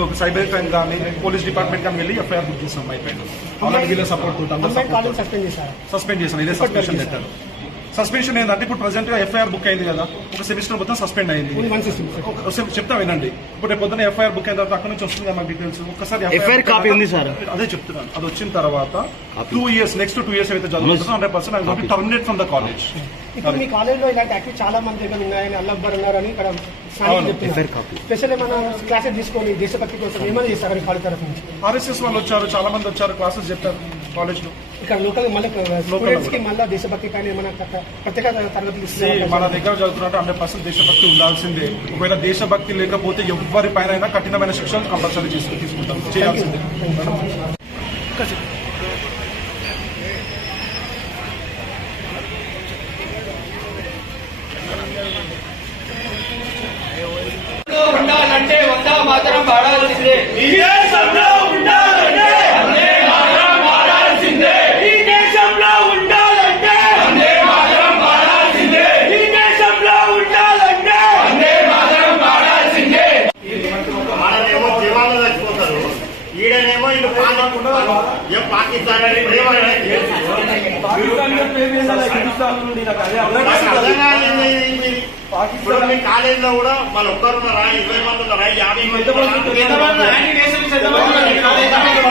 ఒక cyber crime కానీ police department కానీ వెళ్ళి ఎఫ్ఐఆర్ బుక్ చేస్తాం అయిపోయింది సపోర్ట్ సస్పెండ్ చేశారు? సస్పెండ్ చేసాం ఇదే సస్పెన్షన్ లెటర్ సస్పెన్షన్ ఏంటంటే ఇప్పుడు ప్రజెంట్గా ఎఫ్ఐఆర్ బుక్ అయింది కదా ఒక సెమిస్టర్ మొత్తం సస్పెండ్ అయింది. చెప్తా వినండి. ఇప్పుడు రేపు పొద్దున ఎఫ్ఐఆర్ బుక్ అయిన తర్వాత అక్కడ నుంచి వస్తుంది మాకు డీటెయిల్స్ ఒకసారి FIR కాపీ ఉంది సార్. అదే చెప్తున్నాను. అది వచ్చిన తర్వాత two years next two years అయితే చదువుతుందో hundred percent I terminate from the college ఇప్పుడు మీ కాలేజ్లో ఇలాంటి యాక్టివ్ చాలా మంది దగ్గర ఉన్నాయని అల్లబ్బర్ ఉన్నారని ఇక్కడ. స్పెషల్ ఏమైనా క్లాసెస్ తీసుకొని దేశభక్తి కోసం ఏమైనా చేస్తారు కాలేజ్ తరఫు నుంచి? ఆర్ఎస్ఎస్ వాళ్ళు వచ్చారు చాలా మంది వచ్చారు క్లాసెస్ చెప్పారు కాలేజ్లో ఇక్కడ లోకల్ మళ్ళీ స్టూడెంట్స్కి మళ్ళీ దేశభక్తి పైన ఏమైనా ప్రత్యేక- ఇస్తున్నారు మన దగ్గర చదువుతున్నట్టు హండ్రెడ్ పర్సెంట్ దేశభక్తి ఉండాల్సిందే. ఒకవేళ దేశభక్తి లేకపోతే ఎవరి పైన కఠినమైన శిక్షలు కంపల్సరీ తీసుకు తీసుకుంటాం. చేయాల్సిందే. జీవాలు చచ్చిపోతారు. ఈడనేమో ఇల్లు ఏం పాకిస్తాన్ అని ప్రేమ అనేది ఇప్పుడు మీ కాలేజీలో కూడా మన ఒక్కరున్నారా ఇరవై మంది ఉన్నారా యాభై మంది?